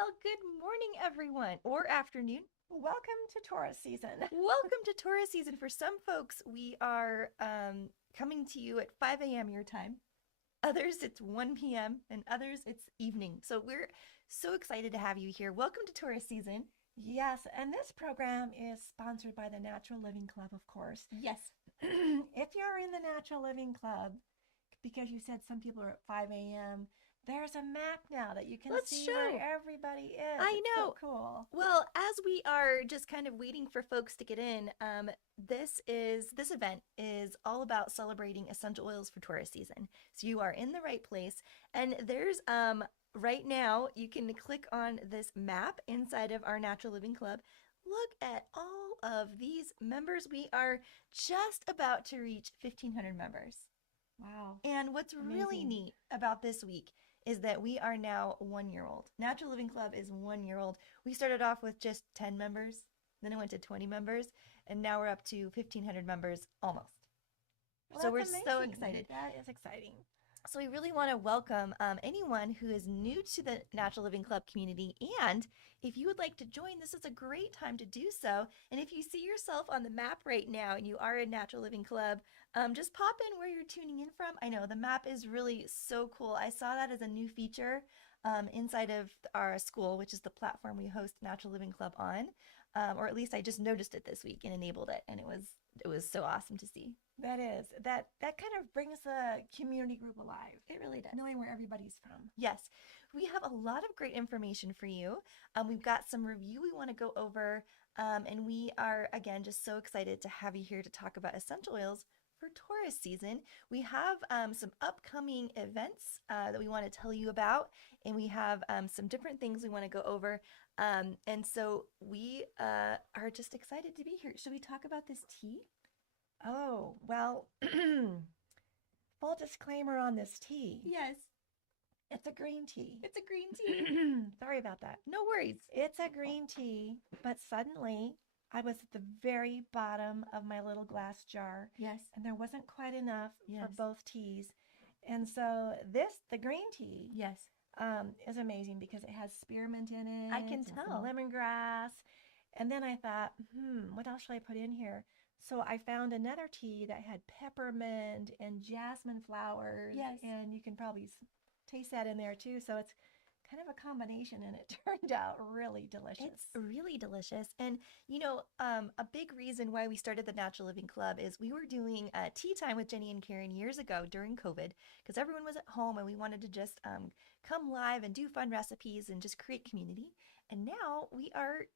Well, good morning, everyone, or afternoon. Welcome to Taurus season. Welcome to Taurus season. For some folks, we are coming to you at 5 a.m. your time. Others, it's 1 p.m., and others, it's evening. So we're so excited to have you here. Welcome to Taurus season. Yes, and this program is sponsored by the Natural Living Club, of course. Yes. If you're in the Natural Living Club, because you said some people are at 5 a.m., there's a map now that you can Let's see show. where everybody is. I It's know. so cool. Well, as we are just kind of waiting for folks to get in, this event is all about celebrating essential oils for Taurus season. So you are in the right place, and there's right now you can click on this map inside of our Natural Living Club. Look at all of these members. We are just about to reach 1,500 members. Wow. And what's really Amazing. neat about this week is that we are now 1 year old. Natural Living Club is 1 year old. We started off with just 10 members, then it went to 20 members, and now we're up to 1,500 members almost. Well, So we're that's so amazing. excited. That is exciting. So we really want to welcome anyone who is new to the Natural Living Club community. And if you would like to join, this is a great time to do so. And if you see yourself on the map right now and you are in Natural Living Club, just pop in where you're tuning in from. I know the map is really so cool. I saw that as a new feature inside of our school, which is the platform we host Natural Living Club on. Or at least I just noticed it this week and enabled it. And it was so awesome to see. That is. That kind of brings the community group alive. It really does. Knowing where everybody's from. Yes, we have a lot of great information for you. We've got some review we want to go over, and we are, again, just so excited to have you here to talk about essential oils for Taurus season. We have some upcoming events that we want to tell you about, and we have some different things we want to go over. And so we are just excited to be here. Should we talk about this tea? Oh, well, full disclaimer on this tea. Yes, It's a green tea. it's a green tea. Sorry about that. No worries. It's a green tea, but suddenly I was at the very bottom of my little glass jar, Yes. and there wasn't quite enough Yes. for both teas. And so the green tea, Yes. is amazing because it has spearmint in it. I can and some tell. lemongrass. And then I thought, what else should I put in here? So I found another tea that had peppermint and jasmine flowers. Yes. And you can probably taste that in there too. So it's kind of a combination, and it turned out really delicious. It's really delicious. And, a big reason why we started the Natural Living Club is we were doing tea time with Jenny and Karen years ago during COVID because everyone was at home and we wanted to just come live and do fun recipes and just create community. And now we are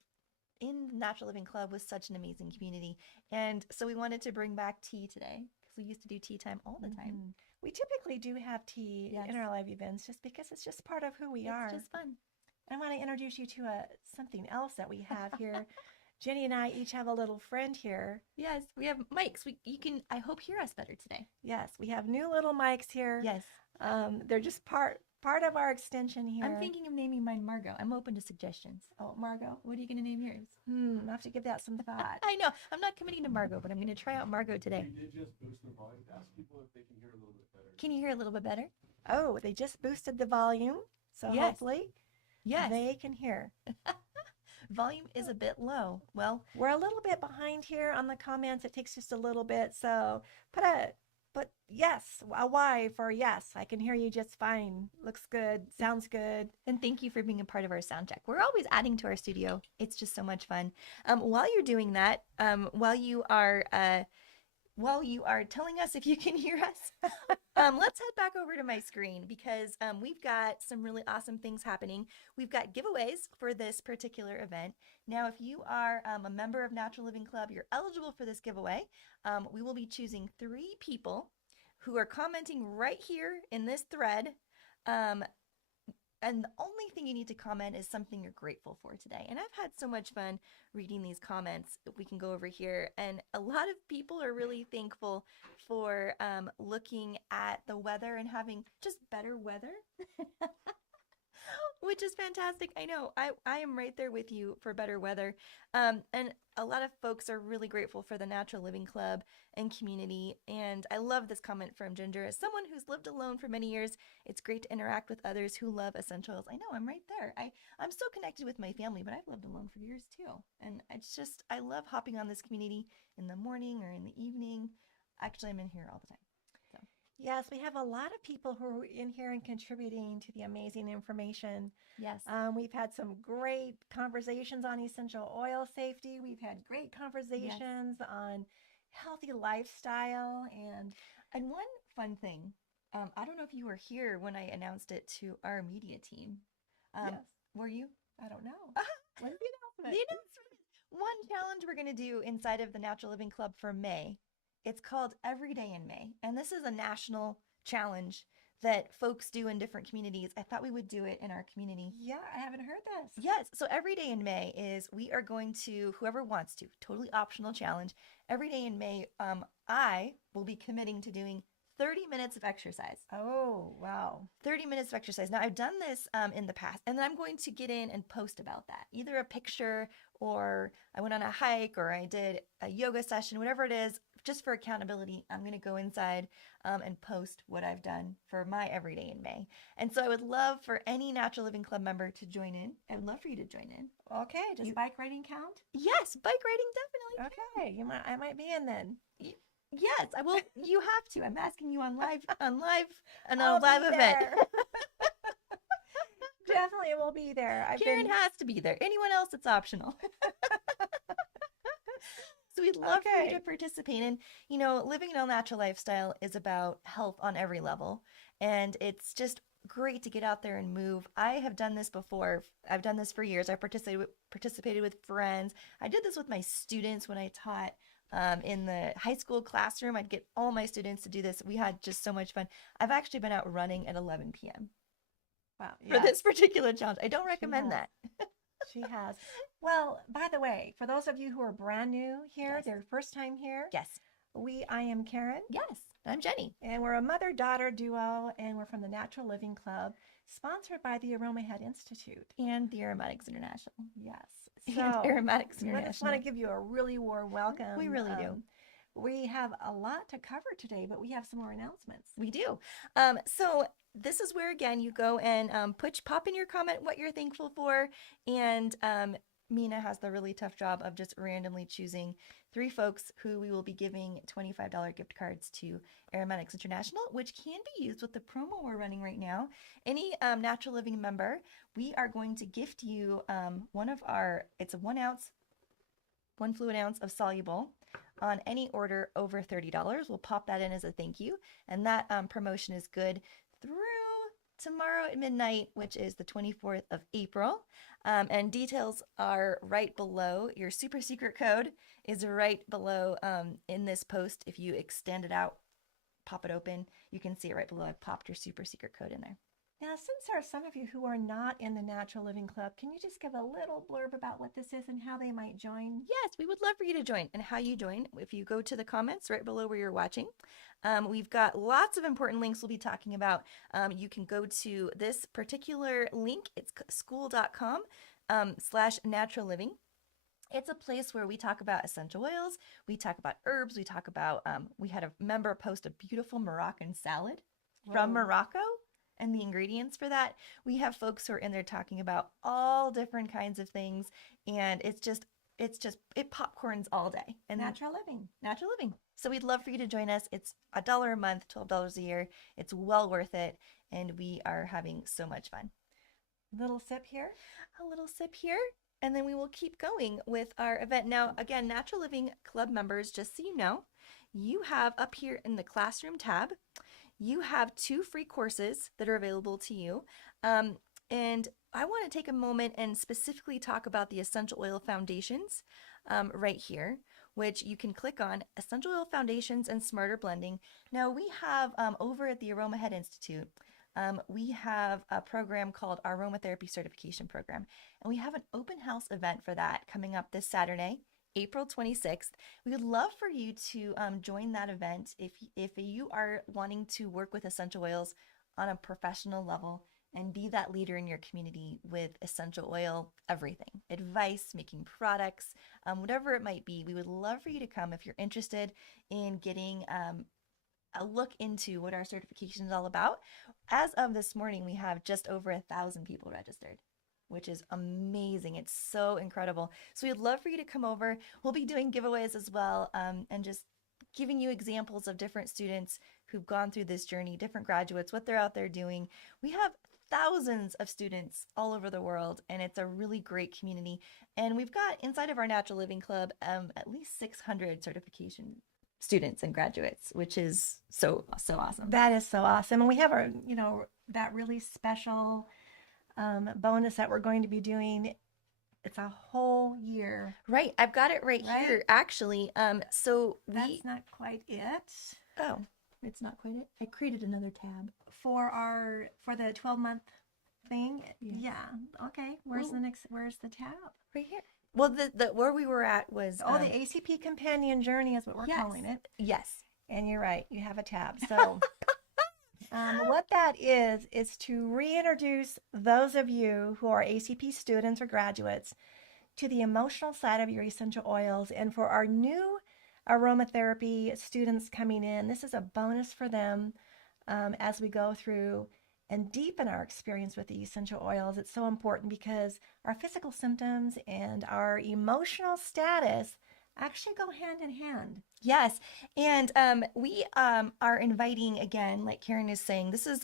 in the Natural Living Club with such an amazing community. And so we wanted to bring back tea today because we used to do tea time all the time. Mhm. We typically do have tea Yes. in our live events just because it's just part of who we are. It's just fun. I want to introduce you to something else that we have here. Jenny and I each have a little friend here. Yes, we have mics. You can, I hope, hear us better today. Yes, we have new little mics here. Yes. They're just part of our extension here. I'm thinking of naming mine Margot. I'm open to suggestions. Oh, Margot. What are you going to name yours? I have to give that some thought. I know. I'm not committing to Margot, but I'm going to try out Margot today. You did just boost the volume. Ask people if they can hear a little bit better. Can you hear a little bit better? Oh, they just boosted the volume, so Yes. hopefully Yes. they can hear. Volume is a bit low. Well, We're a little bit behind here on the comments. It takes just a little bit, so put yes, a Y for yes. I can hear you just fine. Looks good. Sounds good. and thank you for being a part of our sound check. We're always adding to our studio. It's just so much fun. While you're doing that, while you are telling us if you can hear us, let's head back over to my screen because we've got some really awesome things happening. We've got giveaways for this particular event. Now, if you are a member of Natural Living Club, you're eligible for this giveaway. We will be choosing 3 people who are commenting right here in this thread. And the only thing you need to comment is something you're grateful for today. And I've had so much fun reading these comments. We can go over here. And a lot of people are really thankful for looking at the weather and having just better weather, which is fantastic. I know I am right there with you for better weather. And a lot of folks are really grateful for the Natural Living Club and community. And I love this comment from Ginger. As someone who's lived alone for many years, it's great to interact with others who love essentials. I know, I'm right there. I'm so connected with my family, but I've lived alone for years too. And it's just, I love hopping on this community in the morning or in the evening. Actually, I'm in here all the time. Yes, we have a lot of people who are in here and contributing to the amazing information. Yes. We've had some great conversations on essential oil safety. We've had great Yes. conversations on healthy lifestyle And one fun thing, I don't know if you were here when I announced it to our media team. Um, yes, were you? I don't know. What's the The announcement? announcement is one challenge we're going to do inside of the Natural Living Club for May. It's called Every Day in May. And this is a national challenge that folks do in different communities. I thought we would do it in our community. Yeah, I haven't heard this. Yes. So every day in May is we are going to, whoever wants to, totally optional challenge. Every day in May, I will be committing to doing 30 minutes of exercise. Oh, wow. 30 minutes of exercise. Now, I've done this in the past, and then I'm going to get in and post about that. Either a picture, or I went on a hike, or I did a yoga session, whatever it is, just for accountability. I'm going to go inside and post what I've done for my everyday in May. And so I would love for any Natural Living Club member to join in. I would love for you to join in. Okay, does bike riding count? Yes, bike riding definitely. Okay, I might be in then. Yes, I will. You have to. I'm asking you on live, on a I'll live be event. there. Definitely will be there. Karen has to be there. Anyone else, it's optional. So we'd love for you to participate. And, living an all-natural lifestyle is about health on every level. And it's just great to get out there and move. I have done this before. I've done this for years. I participated with friends. I did this with my students when I taught in the high school classroom. I'd get all my students to do this. We had just so much fun. I've actually been out running at 11 p.m. Wow, for this particular challenge. I don't recommend that. She has. Well, by the way, for those of you who are brand new here, Yes. their first time here, Yes. I am Karen. Yes. I'm Jenny. And we're a mother-daughter duo, and we're from the Natural Living Club, sponsored by the Aromahead Institute. And the Aromatics International. Yes. And So, Aromatics I International. just want to give you a really warm welcome. We really do. We have a lot to cover today, but we have some more announcements. We do. So this is where, again, you go and pop in your comment what you're thankful for. And Mina has the really tough job of just randomly choosing 3 folks who we will be giving $25 gift cards to Aromatics International, which can be used with the promo we're running right now. Any Natural Living member, we are going to gift you it's a 1 fluid ounce of soluble on any order over $30. We'll pop that in as a thank you. And that promotion is good through tomorrow at midnight, which is the 24th of April. And details are right below. Your super secret code is right below in this post. If you extend it out, pop it open, you can see it right below. I popped your super secret code in there. Now, since there are some of you who are not in the Natural Living Club, can you just give a little blurb about what this is and how they might join? Yes, we would love for you to join. And how you join, if you go to the comments right below where you're watching, we've got lots of important links we'll be talking about. You can go to this particular link. It's school.com /natural living. It's a place where we talk about essential oils, we talk about herbs, we talk about, we had a member post a beautiful Moroccan salad from Morocco and the ingredients for that. We have folks who are in there talking about all different kinds of things, and it popcorns all day. And Natural living. Natural living. So we'd love for you to join us. It's $1 a month, $12 a year. It's well worth it, and we are having so much fun. Little sip here. A little sip here, and then we will keep going with our event. Now, again, Natural Living Club members, just so you know, you have up here in the classroom tab, you have 2 free courses that are available to you. And I want to take a moment and specifically talk about the Essential Oil Foundations right here, which you can click on, Essential Oil Foundations and Smarter Blending. Now, we have over at the Aromahead Institute, we have a program called Aromatherapy Certification Program, and we have an open house event for that coming up this Saturday, April 26th. We would love for you to join that event if you are wanting to work with essential oils on a professional level and be that leader in your community with essential oil everything, advice, making products, whatever it might be. We would love for you to come if you're interested in getting a look into what our certification is all about. As of this morning, we have just over 1,000 people registered, which is amazing. It's so incredible. So we'd love for you to come over. We'll be doing giveaways as well, and just giving you examples of different students who've gone through this journey, different graduates, what they're out there doing. We have thousands of students all over the world, and it's a really great community. And we've got inside of our Natural Living Club at least 600 certification students and graduates, which is so awesome. That is so awesome. And we have our, that really special bonus that we're going to be doing. It's a whole year. Right. I've got it right here, actually. So that's not quite it. Oh, it's not quite it. I created another tab for the 12-month thing. Yeah. Okay. Where's the tab? Right here. Well, the where we were at was the ACP Companion Journey is what we're calling it. Yes. And you're right. You have a tab. So what that is to reintroduce those of you who are ACP students or graduates to the emotional side of your essential oils. And for our new aromatherapy students coming in, this is a bonus for them as we go through and deepen our experience with the essential oils. It's so important because our physical symptoms and our emotional status actually go hand in hand. Yes. And we are inviting, again, like Karen is saying, this is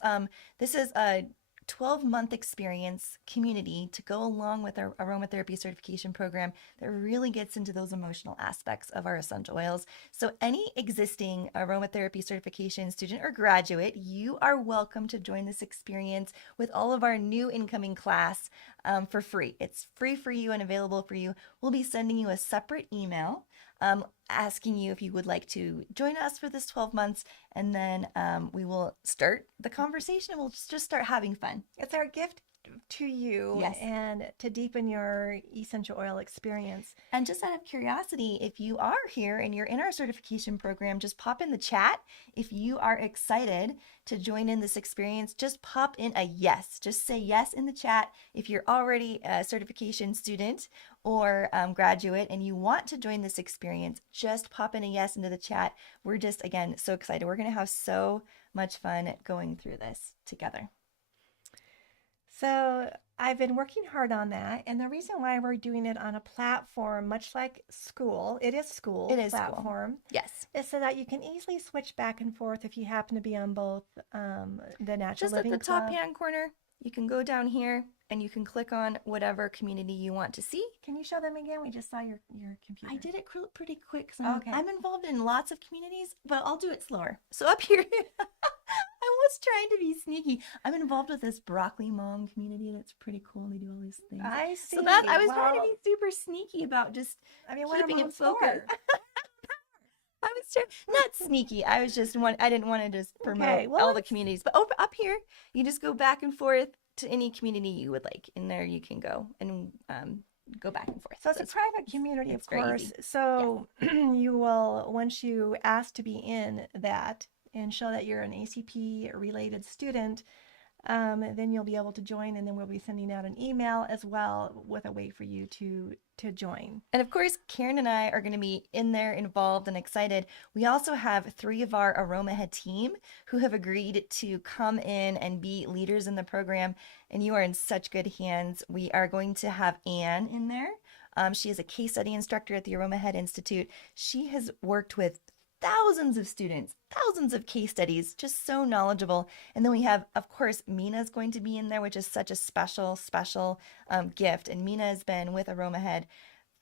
a 12-month experience community to go along with our aromatherapy certification program that really gets into those emotional aspects of our essential oils. So any existing aromatherapy certification student or graduate, you are welcome to join this experience with all of our new incoming class for free. It's free for you and available for you. We'll be sending you a separate email asking you if you would like to join us for this 12 months, and then we will start the conversation. We'll just start having fun. It's our gift to you and to deepen your essential oil experience. And just out of curiosity, if you are here and you're in our certification program, just pop in the chat. If you are excited to join in this experience, just pop in a yes. Just say yes in the chat. If you're already a certification student or graduate and you want to join this experience, just pop in a yes into the chat. We're just, again, so excited. We're going to have so much fun going through this together. So I've been working hard on that. And the reason why we're doing it on a platform, much like school, it is school platform. Yes. Is so that you can easily switch back and forth if you happen to be on both the Natural Living Club. Just at the top hand corner, you can go down here and you can click on whatever community you want to see. Can you show them again? We just saw your computer. I did it pretty quick. Okay. I'm involved in lots of communities, but I'll do it slower. So up here, I was trying to be sneaky. I'm involved with this broccoli mom community. That's pretty cool. They do all these things. I see. So that I was trying to be super sneaky about just keeping it focused. I was not sneaky. I was just I didn't want to just promote all the communities. But up here, you just go back and forth to any community you would like. In there, you can go and go back and forth. So it's a private community, of course. So you will, once you ask to be in that and show that you're an ACP related student, then you'll be able to join, and then we'll be sending out an email as well with a way for you to join. And of course, Karen and I are going to be in there involved and excited. We also have 3 of our Aromahead team who have agreed to come in and be leaders in the program, and you are in such good hands. We are going to have Anne in there. She is a case study instructor at the Aromahead Institute. She has worked with thousands of students, thousands of case studies, just so knowledgeable. And then we have, of course, Mina's going to be in there, which is such a special gift. And Mina has been with Aromahead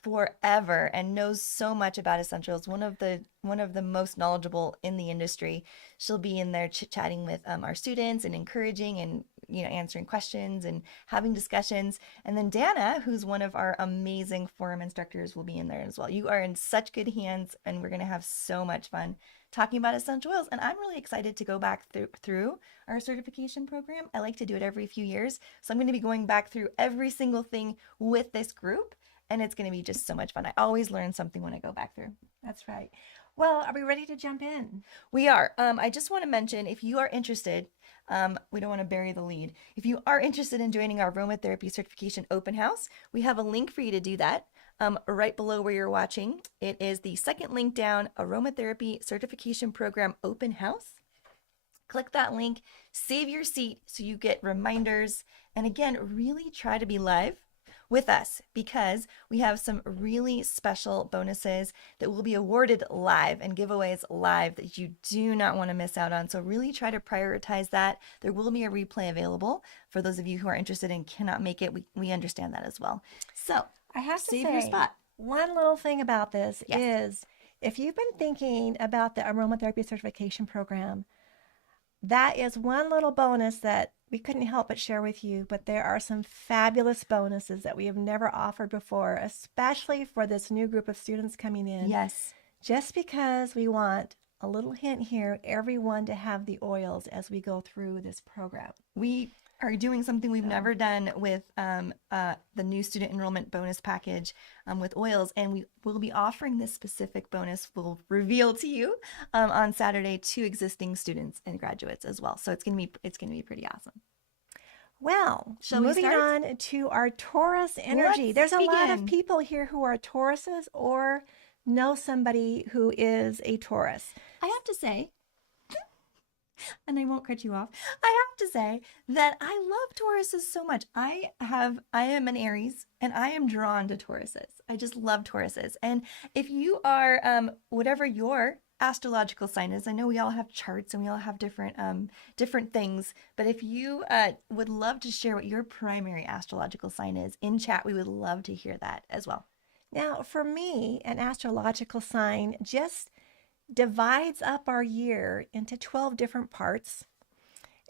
forever and knows so much about essentials. One of the most knowledgeable in the industry. She'll be in there chit-chatting with our students and encouraging and answering questions and having discussions. And then Dana, who's one of our amazing forum instructors, will be in there as well. You are in such good hands, and we're going to have so much fun talking about essential oils. And I'm really excited to go back through our certification program. I like to do it every few years. So I'm going to be going back through every single thing with this group, and it's going to be just so much fun. I always learn something when I go back through. That's right. Well, are we ready to jump in? We are. I just want to mention, if you are interested, we don't want to bury the lead. If you are interested in joining our aromatherapy certification open house, we have a link for you to do that right below where you're watching. It is the second link down, Aromatherapy Certification Program Open House. Click that link, save your seat so you get reminders. And again, really try to be live. with us because we have some really special bonuses that will be awarded live and giveaways live that you do not want to miss out on. So really try to prioritize that. There will be a replay available for those of you who are interested and cannot make it. We understand that as well. So I have to save your say, spot. one little thing about this Yes. is if you've been thinking about the aromatherapy certification program, that is one little bonus that we couldn't help but share with you, but there are some fabulous bonuses that we have never offered before, especially for this new group of students coming in. Yes. Just because we want a little hint here, everyone to have the oils as we go through this program. We are doing something we've never done with the new student enrollment bonus package with oils, and we will be offering this specific bonus. We'll reveal to you on Saturday to existing students and graduates as well. So it's gonna be pretty awesome. Well, Shall we moving start? on to our Taurus energy. Let's There's a lot of begin. people here who are Tauruses or know somebody who is a Taurus. I have to say, and I won't cut you off. I have to say that I love Tauruses so much. I am an Aries and I am drawn to Tauruses. I just love Tauruses. And if you are whatever your astrological sign is, I know we all have charts and we all have different things, but if you would love to share what your primary astrological sign is in chat, we would love to hear that as well. Now, for me, an astrological sign just divides up our year into 12 different parts.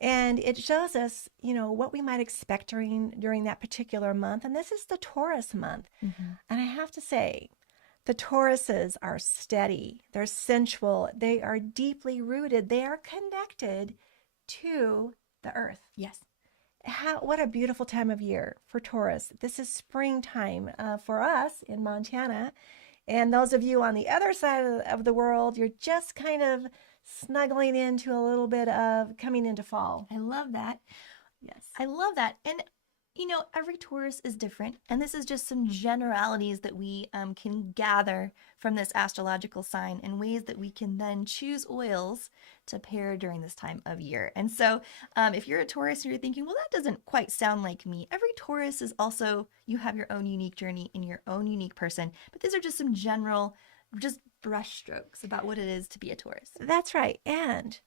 And it shows us, what we might expect during that particular month. And this is the Taurus month. Mm-hmm. And I have to say, the Tauruses are steady, they're sensual, they are deeply rooted, they are connected to the earth. Yes. What a beautiful time of year for Taurus. This is springtime for us in Montana. And those of you on the other side of the world, you're just kind of snuggling into a little bit of coming into fall. I love that. Yes. I love that. And every Taurus is different. And this is just some generalities that we can gather from this astrological sign and ways that we can then choose oils to pair during this time of year. And so if you're a Taurus and you're thinking, well, that doesn't quite sound like me. Every Taurus is also, you have your own unique journey and your own unique person. But these are just some general, just brush strokes about what it is to be a Taurus. That's right. And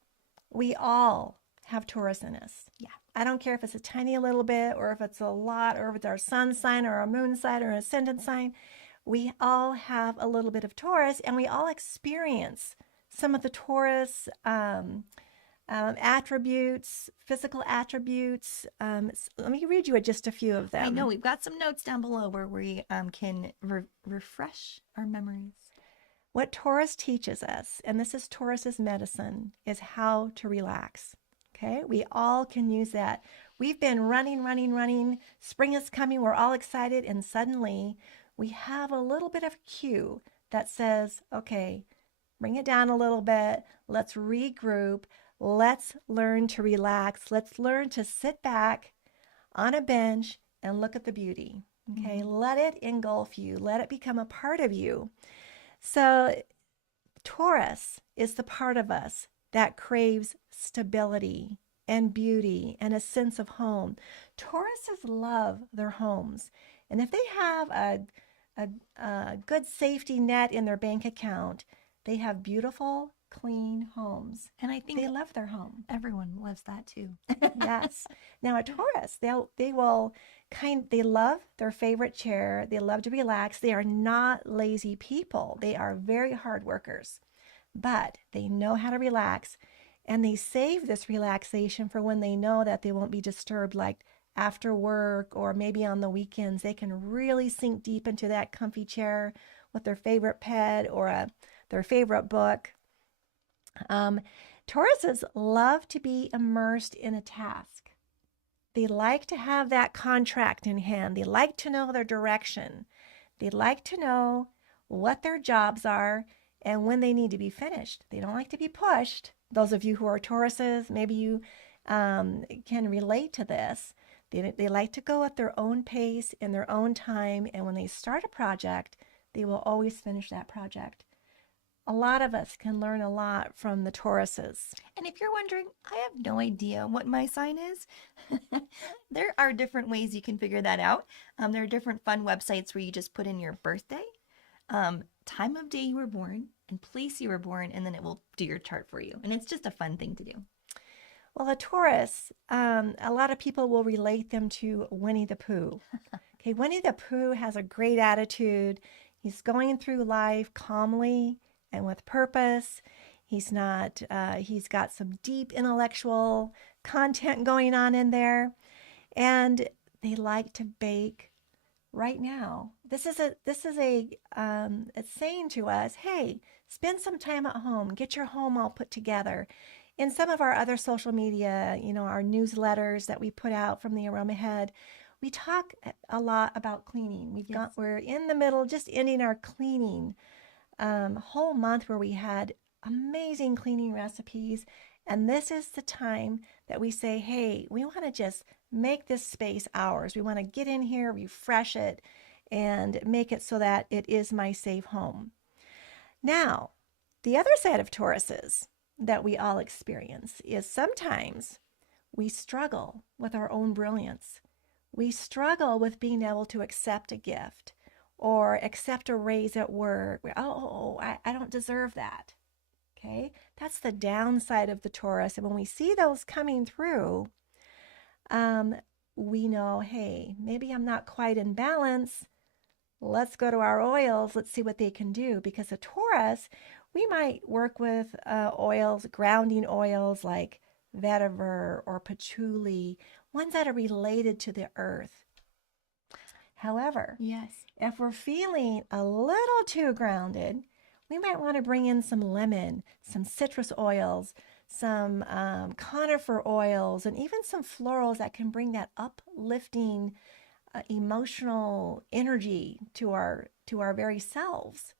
we all have Taurus in us. Yeah. I don't care if it's a tiny little bit or if it's a lot or if it's our sun sign or our moon sign or ascendant sign. We all have a little bit of Taurus and we all experience some of the Taurus attributes, physical attributes. Let me read you just a few of them. I know we've got some notes down below where we can refresh our memories. What Taurus teaches us, and this is Taurus's medicine, is how to relax. Okay, we all can use that. We've been running. Spring is coming. We're all excited. And suddenly we have a little bit of cue that says, okay, bring it down a little bit. Let's regroup. Let's learn to relax. Let's learn to sit back on a bench and look at the beauty. Okay, let it engulf you. Let it become a part of you. So Taurus is the part of us that craves stability and beauty and a sense of home. Tauruses love their homes. And if they have a good safety net in their bank account, they have beautiful, clean homes. And I think they love their home. Everyone loves that too. Yes. Now a Taurus, they love their favorite chair. They love to relax. They are not lazy people. They are very hard workers. But they know how to relax, and they save this relaxation for when they know that they won't be disturbed, like after work or maybe on the weekends. They can really sink deep into that comfy chair with their favorite pet or their favorite book. Tauruses love to be immersed in a task. They like to have that contract in hand. They like to know their direction. They like to know what their jobs are and when they need to be finished. They don't like to be pushed. Those of you who are Tauruses, maybe you can relate to this. They like to go at their own pace in their own time, and when they start a project, they will always finish that project. a lot of us can learn a lot from the Tauruses. And if you're wondering, I have no idea what my sign is. There are different ways you can figure that out. There are different fun websites where you just put in your birthday, time of day you were born, and place you were born, and then it will do your chart for you. And it's just a fun thing to do. Well, a Taurus, a lot of people will relate them to Winnie the Pooh. Okay, Winnie the Pooh has a great attitude. He's going through life calmly and with purpose. He's not, he's got some deep intellectual content going on in there. And they like to bake right now. It's saying to us, hey, spend some time at home, get your home all put together. In some of our other social media, our newsletters that we put out from the Aromahead, we talk a lot about cleaning. We're in the middle, just ending our cleaning whole month where we had amazing cleaning recipes. And this is the time that we say, hey, we want to just make this space ours. We want to get in here, refresh it, and make it so that it is my safe home. Now, the other side of Tauruses that we all experience is sometimes we struggle with our own brilliance. We struggle with being able to accept a gift or accept a raise at work. I don't deserve that. Okay, that's the downside of the Taurus. And when we see those coming through, we know, hey, maybe I'm not quite in balance. Let's go to our oils. Let's see what they can do. Because a Taurus, we might work with oils, grounding oils like vetiver or patchouli, ones that are related to the earth. However, Yes. if we're feeling a little too grounded, we might want to bring in some lemon, some citrus oils, some conifer oils, and even some florals that can bring that uplifting emotional energy to our very selves.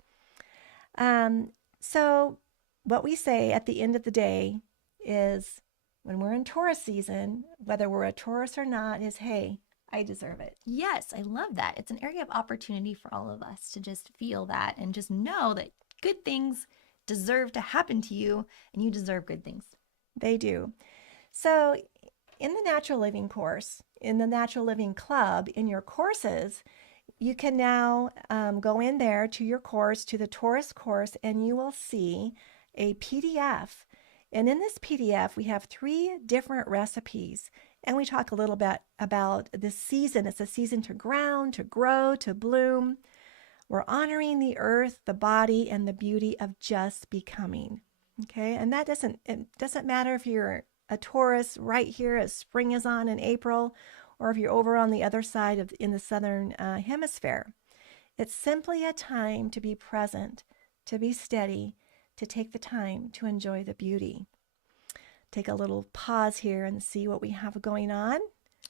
So what we say at the end of the day is when we're in Taurus season, whether we're a Taurus or not, is, hey, I deserve it. Yes, I love that. It's an area of opportunity for all of us to just feel that and just know that good things deserve to happen to you and you deserve good things. They do. So in the Natural Living course, in the Natural Living Club, in your courses, you can now go in there to your course, to the Taurus course, and you will see a PDF. And in this PDF, we have 3 different recipes. And we talk a little bit about this season. It's a season to ground, to grow, to bloom. We're honoring the earth, the body, and the beauty of just becoming. Okay, and it doesn't matter if you're a Taurus right here as spring is on in April, or if you're over on the other side in the Southern Hemisphere. It's simply a time to be present, to be steady, to take the time to enjoy the beauty. Take a little pause here and see what we have going on.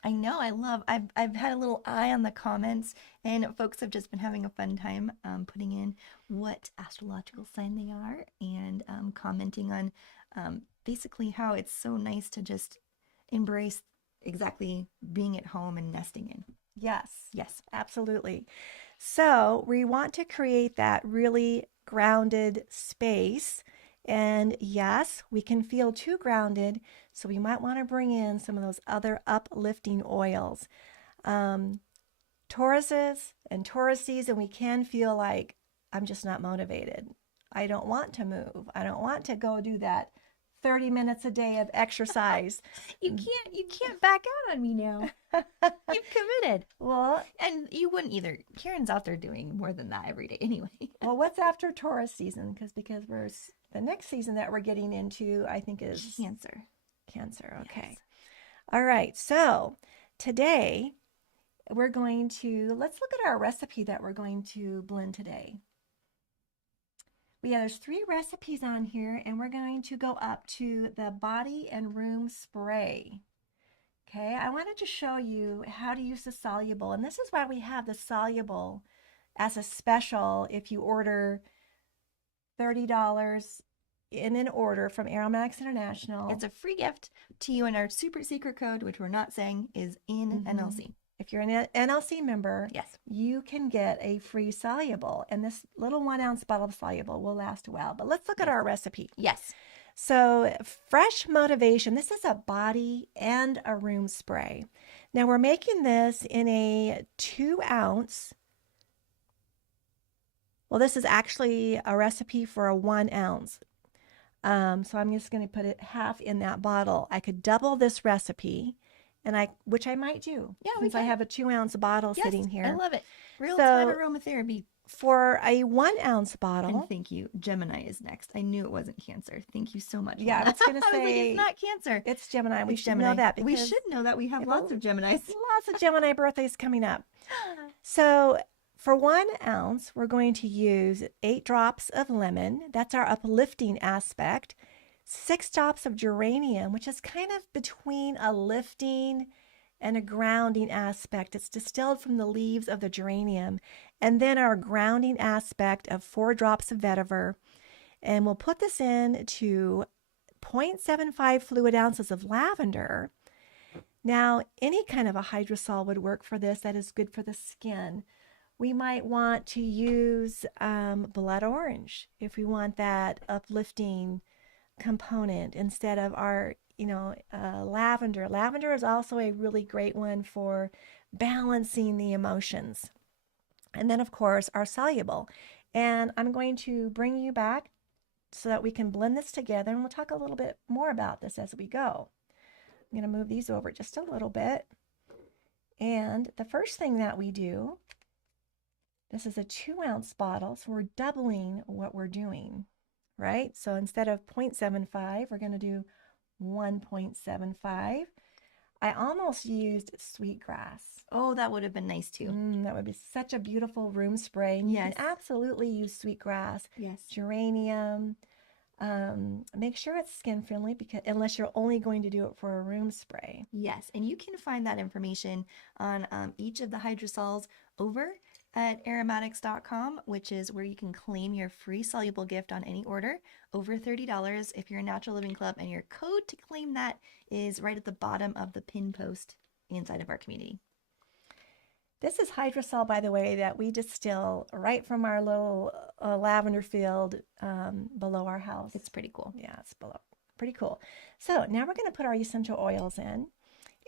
I know, I've had a little eye on the comments, and folks have just been having a fun time putting in what astrological sign they are and commenting on basically how it's so nice to just embrace exactly being at home and nesting in. Yes, absolutely. So we want to create that really grounded space. And yes, we can feel too grounded, so we might want to bring in some of those other uplifting oils. Tauruses and Tauruses, and we can feel like, I'm just not motivated. I don't want to move. I don't want to go do that 30 minutes a day of exercise. You can't back out on me now. You've committed. Well, And you wouldn't either. Karen's out there doing more than that every day anyway. well, what's after Taurus season? Because the next season that we're getting into, I think, is Cancer. Cancer. Okay. Yes. All right. So today let's look at our recipe that we're going to blend today. There's 3 recipes on here, and we're going to go up to the body and room spray. Okay, I wanted to show you how to use the soluble, and this is why we have the soluble as a special if you order $30 in an order from Aromatics International. It's a free gift to you, and our super secret code, which we're not saying, is in NLC. if you're an NLC member, Yes. you can get a free soluble. And this little 1 ounce bottle of soluble will last a while. But let's look at our recipe. Yes. So, Fresh Motivation, this is a body and a room spray. Now, we're making this in a 2 ounce. Well, this is actually a recipe for a 1 ounce. So I'm just going to put it half in that bottle. I could double this recipe, which I might do. Yeah, since I have a 2 ounce bottle Yes, sitting here. I love it. Real-time So aromatherapy. for a 1 ounce And bottle, thank you. Gemini is next. I knew it wasn't Cancer. Thank you so much. yeah, I Lana. was going to I was like, say it's not Cancer. it's Gemini. We It's should Gemini. know that We because should know that. We have it'll- lots of Geminis. lots of Gemini birthdays coming up. So for 1 ounce, we're going to use 8 drops of lemon. That's our uplifting aspect. 6 drops of geranium, which is kind of between a lifting and a grounding aspect. It's distilled from the leaves of the geranium. And then our grounding aspect of 4 drops of vetiver. And we'll put this in to 0.75 fluid ounces of lavender. Now, any kind of a hydrosol would work for this. That is good for the skin. We might want to use blood orange if we want that uplifting component instead of our lavender. Lavender is also a really great one for balancing the emotions. And then, of course, our soluble. And I'm going to bring you back so that we can blend this together, and we'll talk a little bit more about this as we go. I'm going to move these over just a little bit. And the first thing that we do, this is a 2 ounce bottle, so we're doubling what we're doing, right? So instead of 0.75, we're going to do 1.75. I almost used sweetgrass. Oh, that would have been nice too. That would be such a beautiful room spray. And Yes. You can absolutely use sweetgrass, Yes. geranium. Make sure it's skin friendly because unless you're only going to do it for a room spray. Yes, and you can find that information on each of the hydrosols over at aromatics.com, which is where you can claim your free soluble gift on any order over $30 if you're a Natural Living Club, and your code to claim that is right at the bottom of the pin post inside of our community. This is hydrosol, by the way, that we distill right from our little lavender field below our house. It's pretty cool. Yeah, it's below. Pretty cool. So now we're going to put our essential oils in.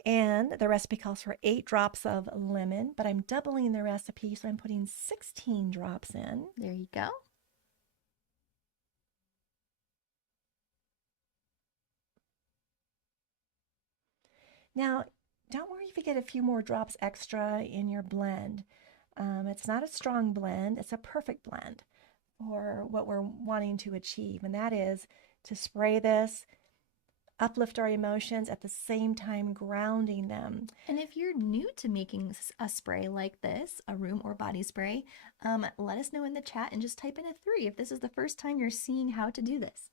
And the recipe calls for 8 drops of lemon, but I'm doubling the recipe, so I'm putting 16 drops in. There you go. Now, don't worry if you get a few more drops extra in your blend. It's not a strong blend, it's a perfect blend for what we're wanting to achieve, and that is to spray this, uplift our emotions, at the same time grounding them. And if you're new to making a spray like this, a room or body spray, let us know in the chat and just type in a 3 if this is the first time you're seeing how to do this.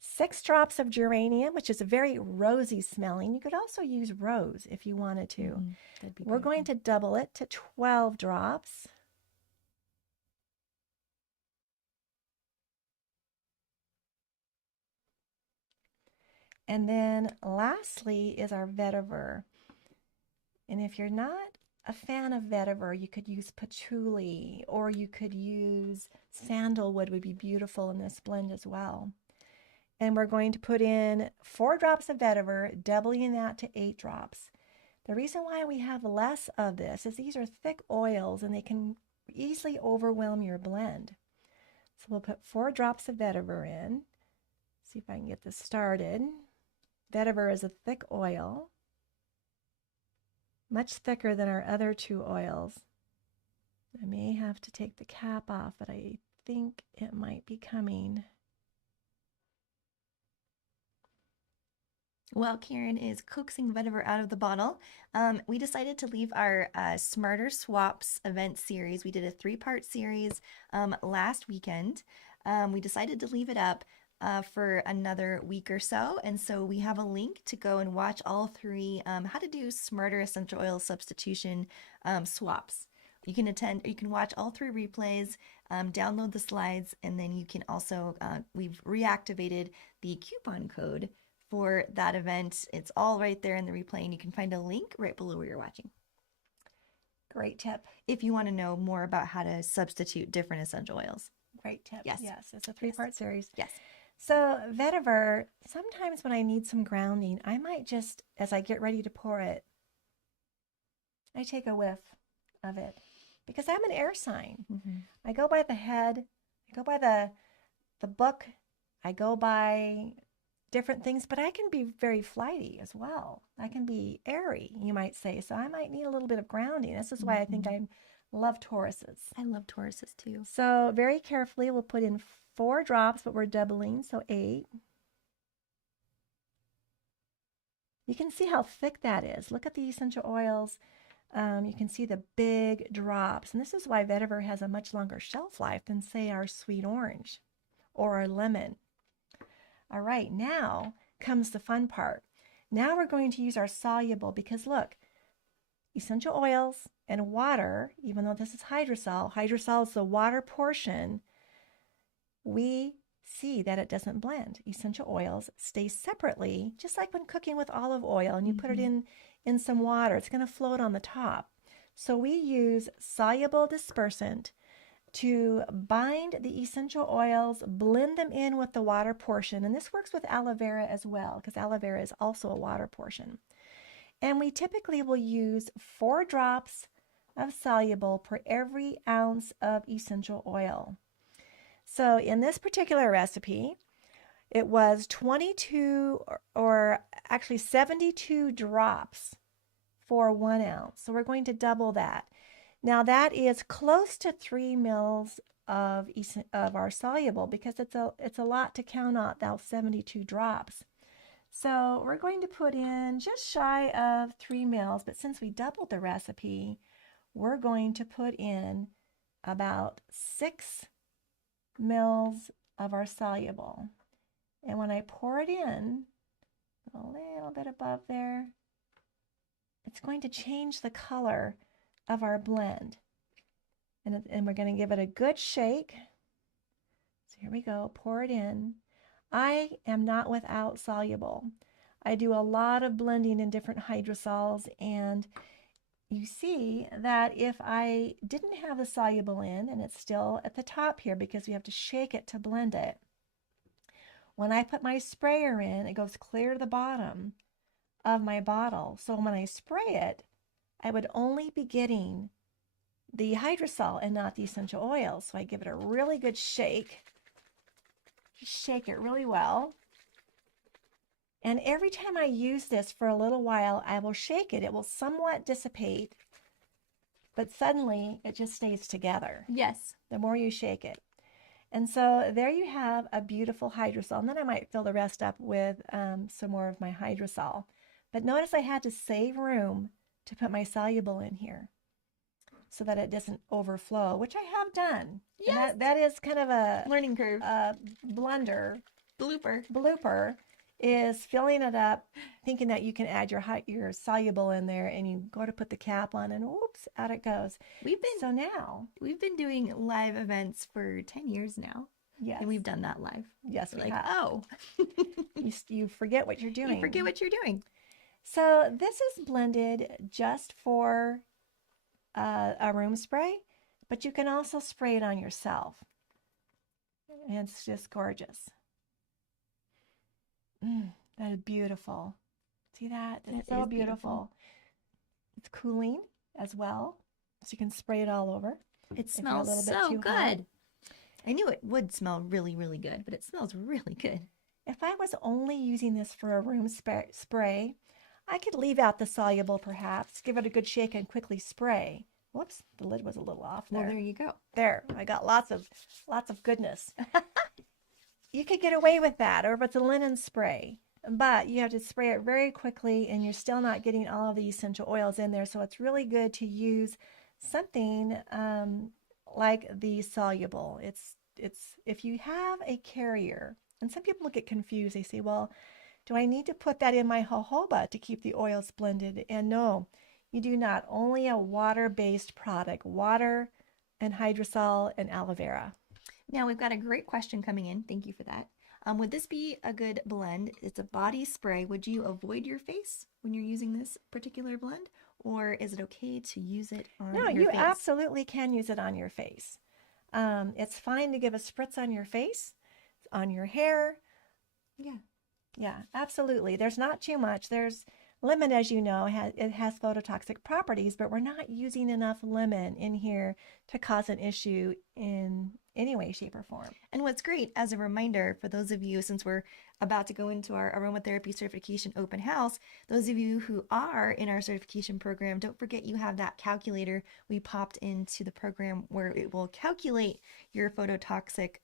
6 drops of geranium, which is a very rosy smelling. You could also use rose if you wanted to. That'd be We're going to double it to 12 drops. And then lastly is our vetiver. And if you're not a fan of vetiver, you could use patchouli, or you could use sandalwood, would be beautiful in this blend as well. And we're going to put in 4 drops of vetiver, doubling that to 8 drops. The reason why we have less of this is these are thick oils and they can easily overwhelm your blend. So we'll put 4 drops of vetiver in. See if I can get this started. Vetiver is a thick oil, much thicker than our other 2 oils. I may have to take the cap off, but I think it might be coming. While Karen is coaxing vetiver out of the bottle, we decided to leave our Smarter Swaps event series. We did a 3-part series last weekend. We decided to leave it up for another week or so. And so we have a link to go and watch all 3 how to do smarter essential oil substitution swaps. You can watch all 3 replays, download the slides, and then you can also, we've reactivated the coupon code for that event. It's all right there in the replay, and you can find a link right below where you're watching. Great tip. if you want to know more about how to substitute different essential oils. Great tip. Yes. Yes, it's a 3-part series. Yes. So vetiver, sometimes when I need some grounding, I might just, as I get ready to pour it, I take a whiff of it because I'm an air sign. Mm-hmm. I go by the head, I go by the book, I go by different things, but I can be very flighty as well. I can be airy, you might say. So I might need a little bit of grounding. This is why I think I love Tauruses. I love Tauruses too. So very carefully, we'll put in 4 drops, but we're doubling, so 8. You can see how thick that is. Look at the essential oils. You can see the big drops. And this is why vetiver has a much longer shelf life than, say, our sweet orange or our lemon. All right, now comes the fun part. Now we're going to use our soluble because, look, essential oils and water, even though this is hydrosol is the water portion, we see that it doesn't blend. Essential oils stay separately, just like when cooking with olive oil and you put it in some water, it's going to float on the top. So we use soluble dispersant to bind the essential oils, blend them in with the water portion. And this works with aloe vera as well, because aloe vera is also a water portion. And we typically will use 4 drops of soluble per every ounce of essential oil. So in this particular recipe, it was 22 or actually 72 drops for 1 ounce. So we're going to double that. Now that is close to 3 mils of our soluble because it's a lot to count on, those 72 drops. So we're going to put in just shy of 3 mils, but since we doubled the recipe, we're going to put in about 6 mils of our soluble. And when I pour it in, a little bit above there, it's going to change the color of our blend. And we're going to give it a good shake. So here we go, pour it in. I am not without soluble. I do a lot of blending in different hydrosols, and you see that if I didn't have the soluble in, and it's still at the top here because we have to shake it to blend it, when I put my sprayer in, it goes clear to the bottom of my bottle. So when I spray it, I would only be getting the hydrosol and not the essential oils. So I give it a really good shake. Shake it really well. And every time I use this for a little while, I will shake it. It will somewhat dissipate, but suddenly it just stays together. Yes. The more you shake it. And so there you have a beautiful hydrosol. And then I might fill the rest up with some more of my hydrosol. But notice I had to save room to put my soluble in here so that it doesn't overflow, which I have done. Yes. That is kind of a Learning curve. Blooper is filling it up, thinking that you can add your soluble in there, and you go to put the cap on, and oops, out it goes. We've been doing live events for 10 years now. Yes. And we've done that live. Yes, we like, have. oh. you forget what you're doing. You forget what you're doing. So this is blended just for a room spray, but you can also spray it on yourself. And it's just gorgeous. That is beautiful. See that? That's so beautiful. It's cooling as well, so you can spray it all over. It smells so good. Hot. I knew it would smell really, really good, but it smells really good. If I was only using this for a room spray, I could leave out the soluble perhaps, give it a good shake and quickly spray. Whoops, the lid was a little off there. Well, there you go. There, I got lots of goodness. You could get away with that, or if it's a linen spray, but you have to spray it very quickly and you're still not getting all of the essential oils in there. So it's really good to use something like the soluble. It's if you have a carrier, and some people get confused, they say, well, do I need to put that in my jojoba to keep the oils blended? And no, you do not. Only a water-based product, water and hydrosol and aloe vera. Now we've got a great question coming in. Thank you for that. Would this be a good blend? It's a body spray. Would you avoid your face when you're using this particular blend? or is it okay to use it on No, your you face? absolutely can use it on your face. It's fine to give a spritz on your face, on your hair. Yeah. Yeah, absolutely. There's not too much. There's lemon, as you know, it has phototoxic properties, but we're not using enough lemon in here to cause an issue in any way, shape, or form. And what's great, as a reminder for those of you, since we're about to go into our aromatherapy certification open house, those of you who are in our certification program, don't forget you have that calculator we popped into the program where it will calculate your phototoxic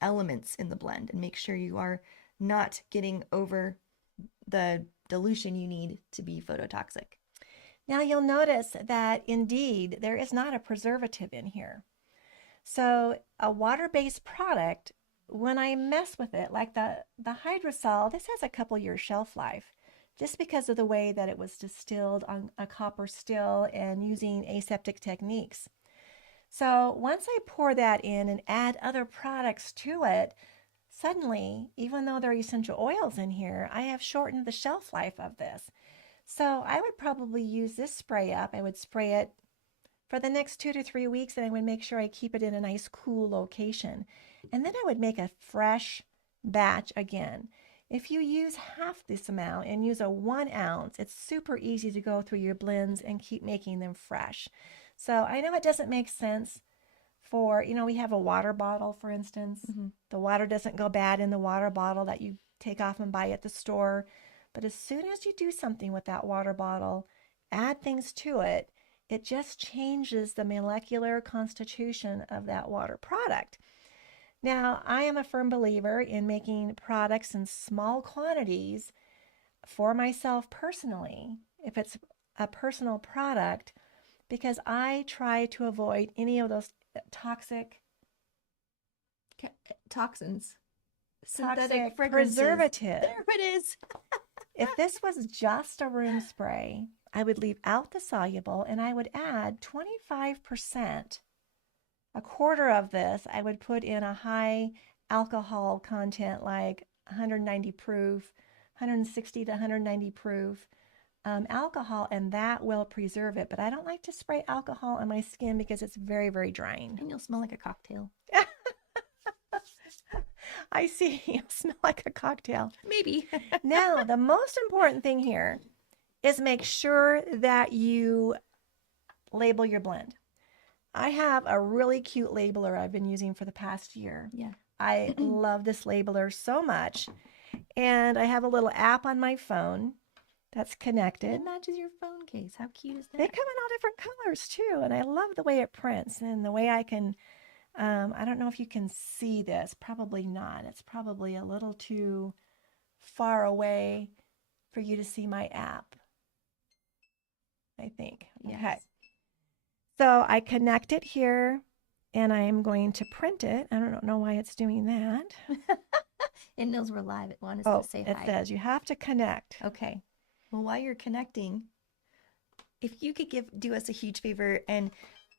elements in the blend and make sure you are not getting over the dilution you need to be phototoxic. Now you'll notice that indeed there is not a preservative in here. So a water-based product, when I mess with it, like the hydrosol, this has a couple year shelf life just because of the way that it was distilled on a copper still and using aseptic techniques. So once I pour that in and add other products to it, suddenly, even though there are essential oils in here, I have shortened the shelf life of this. So I would probably use this spray up. I would spray it for the next 2 to 3 weeks, and I would make sure I keep it in a nice cool location. And then I would make a fresh batch again. If you use half this amount and use a 1 ounce, it's super easy to go through your blends and keep making them fresh. So I know it doesn't make sense for, we have a water bottle, for instance. Mm-hmm. The water doesn't go bad in the water bottle that you take off and buy at the store. But as soon as you do something with that water bottle, add things to it, it just changes the molecular constitution of that water product. Now, I am a firm believer in making products in small quantities for myself personally, if it's a personal product, because I try to avoid any of those toxic Toxins, synthetic fragrances. preservatives. There it is. If this was just a room spray, I would leave out the soluble and I would add 25%. A quarter of this I would put in a high alcohol content like 190 proof, 160 to 190 proof alcohol, and that will preserve it. But I don't like to spray alcohol on my skin because it's very, very drying. And you'll smell like a cocktail. I see. You smell like a cocktail. Maybe. Now, the most important thing here is make sure that you label your blend. I have a really cute labeler I've been using for the past year. Yeah. I love this labeler so much. And I have a little app on my phone that's connected. It matches your phone case. How cute is that? They come in all different colors too. And I love the way it prints and the way I can, I don't know if you can see this. Probably not. It's probably a little too far away for you to see my app, I think. Yes. Okay. So I connect it here and I am going to print it. I don't know why it's doing that. It knows we're live. It wants us to say it hi. says you have to connect. Okay. Well, while you're connecting, if you could do us a huge favor and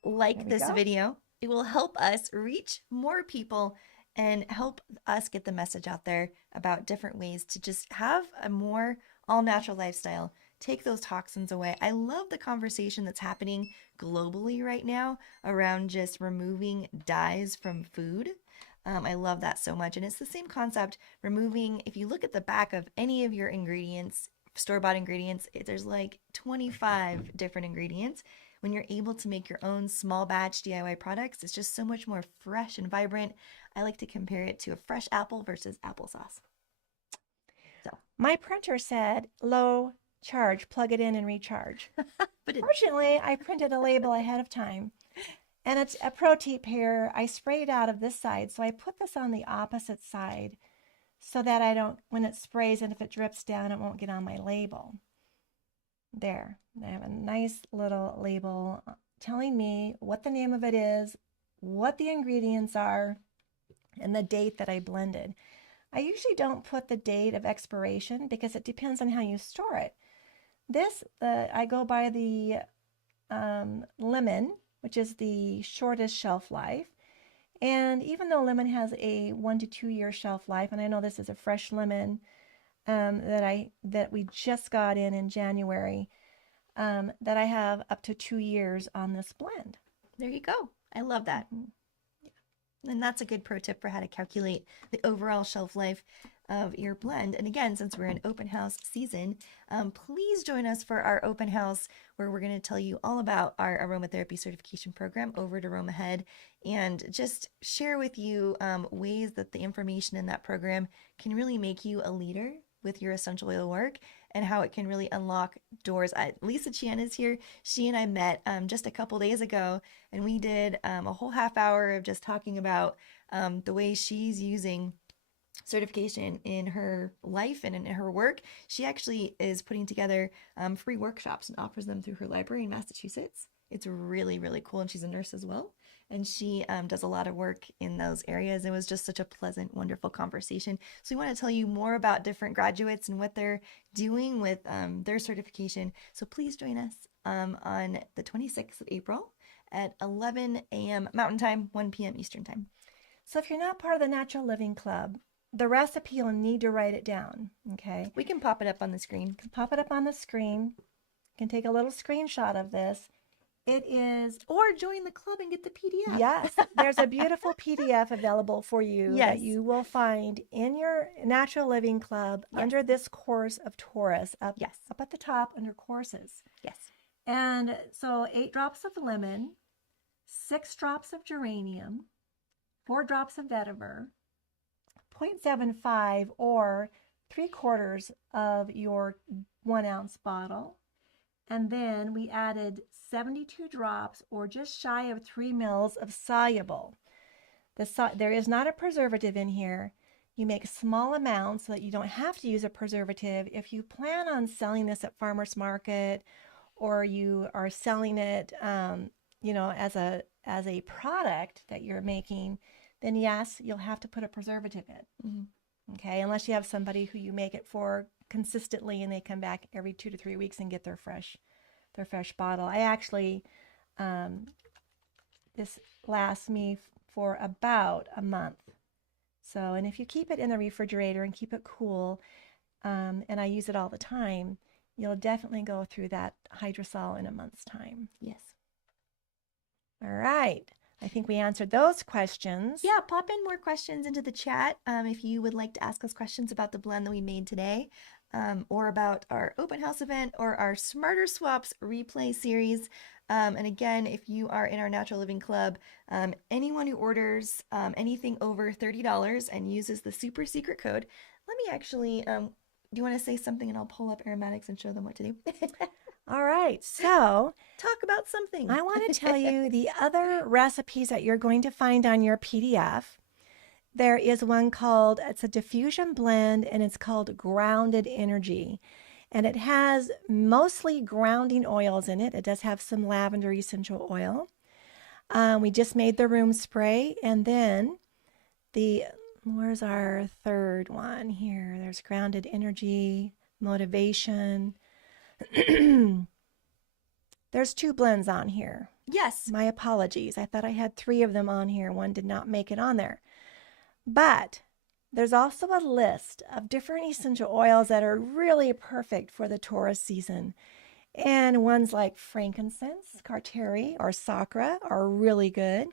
like this video, it will help us reach more people and help us get the message out there about different ways to just have a more all-natural lifestyle. Take those toxins away. I love the conversation that's happening globally right now around just removing dyes from food. I love that so much. And it's the same concept, removing, if you look at the back of any of your ingredients, store-bought ingredients, there's like 25 different ingredients. When you're able to make your own small batch DIY products, it's just so much more fresh and vibrant. I like to compare it to a fresh apple versus applesauce. So my printer said low charge, plug it in and recharge. But fortunately, I printed a label ahead of time. And it's a pro tip here. I sprayed out of this side, so I put this on the opposite side so that I don't, when it sprays and if it drips down, it won't get on my label. There, I have a nice little label telling me what the name of it is, what the ingredients are, and the date that I blended. I usually don't put the date of expiration because it depends on how you store it. This, I go by the lemon, which is the shortest shelf life. And even though lemon has a 1 to 2 year shelf life, and I know this is a fresh lemon that we just got in January, that I have up to 2 years on this blend. There you go. I love that. And that's a good pro tip for how to calculate the overall shelf life of your blend. And again, since we're in open house season, please join us for our open house where we're going to tell you all about our aromatherapy certification program over at Aromahead and just share with you ways that the information in that program can really make you a leader with your essential oil work and how it can really unlock doors. Lisa Chan is here. She and I met just a couple days ago, and we did a whole half hour of just talking about the way she's using certification in her life and in her work. She actually is putting together free workshops and offers them through her library in Massachusetts. It's really, really cool, and she's a nurse as well. And she does a lot of work in those areas. It was just such a pleasant, wonderful conversation. So we want to tell you more about different graduates and what they're doing with their certification. So please join us on the 26th of April at 11 a.m. Mountain Time, 1 p.m. Eastern Time. So if you're not part of the Natural Living Club, the recipe, you'll need to write it down, okay? We can pop it up on the screen. You can pop it up on the screen. You can take a little screenshot of this. It is... Or join the club and get the PDF. Yes, there's a beautiful PDF available for you that you will find in your Natural Living Club under this course of Taurus, up at the top under courses. Yes. And so 8 drops of lemon, 6 drops of geranium, 4 drops of vetiver, 0.75 or 3/4 of your 1 ounce bottle. And then we added 72 drops or just shy of 3 mils of soluble. There is not a preservative in here. You make small amounts so that you don't have to use a preservative. If you plan on selling this at farmer's market or you are selling it, as a product that you're making, then yes, you'll have to put a preservative in. Mm-hmm. Okay, unless you have somebody who you make it for consistently and they come back every 2 to 3 weeks and get their fresh bottle. I actually, this lasts me for about a month. So, and if you keep it in the refrigerator and keep it cool, and I use it all the time, you'll definitely go through that hydrosol in a month's time. Yes. All right. I think we answered those questions. Yeah, pop in more questions into the chat if you would like to ask us questions about the blend that we made today, or about our open house event or our Smarter Swaps replay series. And again, if you are in our Natural Living Club, anyone who orders anything over $30 and uses the super secret code, let me actually, do you want to say something and I'll pull up aromatics and show them what to do? All right, so talk about something. I want to tell you the other recipes that you're going to find on your PDF. There is one called, it's a diffusion blend, and it's called Grounded Energy. And it has mostly grounding oils in it. It does have some lavender essential oil. We just made the room spray, and then where's our third one here? There's Grounded Energy, Motivation. There's 2 blends on here. Yes. My apologies. I thought I had 3 of them on here. One did not make it on there. But there's also a list of different essential oils that are really perfect for the Taurus season. And ones like frankincense, carteri, or sacra are really good.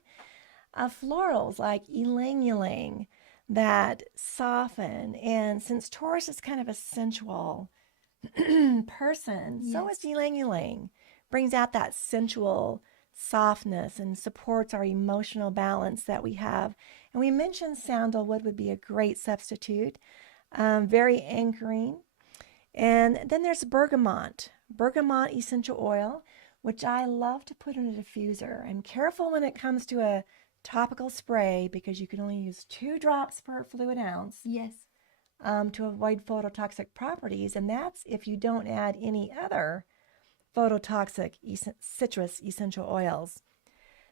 Florals like ylang-ylang that soften. And since Taurus is kind of a sensual person, so is ylang-ylang. Brings out that sensual softness and supports our emotional balance that we have. And we mentioned sandalwood would be a great substitute, very anchoring. And then there's bergamot essential oil, which I love to put in a diffuser. I'm careful when it comes to a topical spray because you can only use 2 drops per fluid ounce. Yes. To avoid phototoxic properties, and that's if you don't add any other phototoxic citrus essential oils.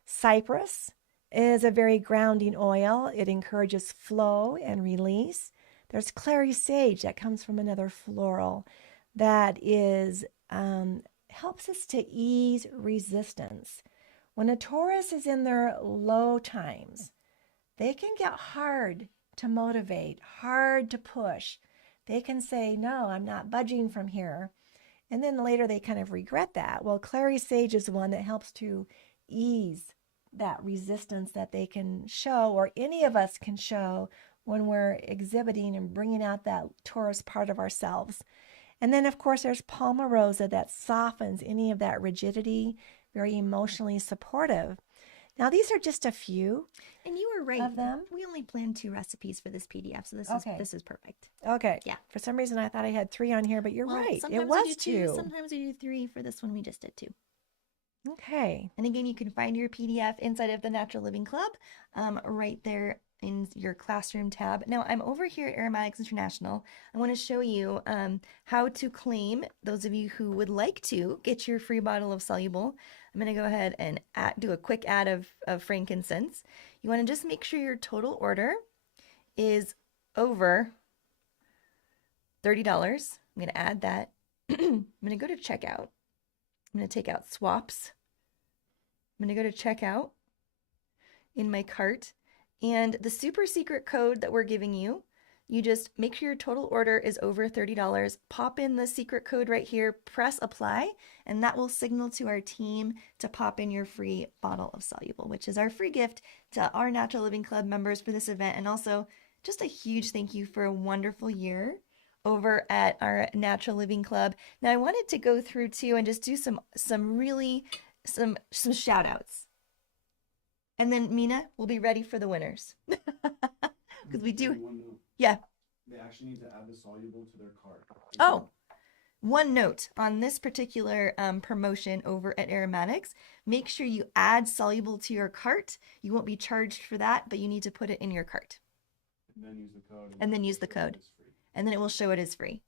Cypress is a very grounding oil. It encourages flow and release. There's clary sage that comes from another floral that is helps us to ease resistance. When a Taurus is in their low times, they can get hard to motivate, hard to push. They can say, no, I'm not budging from here. And then later they kind of regret that. Well, clary sage is one that helps to ease that resistance that they can show, or any of us can show, when we're exhibiting and bringing out that Taurus part of ourselves. And then, of course, there's Palmarosa that softens any of that rigidity, very emotionally supportive. Now, these are just a few And you were right. of them. We only planned 2 recipes for this PDF, so Okay. this is perfect. Okay. Yeah. For some reason, I thought I had 3 on here, but you're Well, right. It sometimes was we do 2, 2. sometimes we do 3. For this one, we just did 2. Okay. And again, you can find your PDF inside of the Natural Living Club, right there in your classroom tab. Now, I'm over here at Aromatics International. I want to show you how to claim, those of you who would like to get your free bottle of soluble. I'm going to go ahead and do a quick ad of frankincense. You want to just make sure your total order is over $30. I'm going to add that. I'm going to go to checkout. I'm going to take out swaps. I'm going to go to checkout in my cart. And the super secret code that we're giving you, you just make sure your total order is over $30. Pop in the secret code right here, press apply, and that will signal to our team to pop in your free bottle of soluble, which is our free gift to our Natural Living Club members for this event. And also just a huge thank you for a wonderful year over at our Natural Living Club. Now I wanted to go through too and just do some shout outs. And then Mina will be ready for the winners. Because we do. Yeah. They actually need to add the soluble to their cart. Oh, one note on this particular promotion over at Aromatics, make sure you add soluble to your cart. You won't be charged for that, but you need to put it in your cart. And then use the code. And then use the code. And then it will show it as free.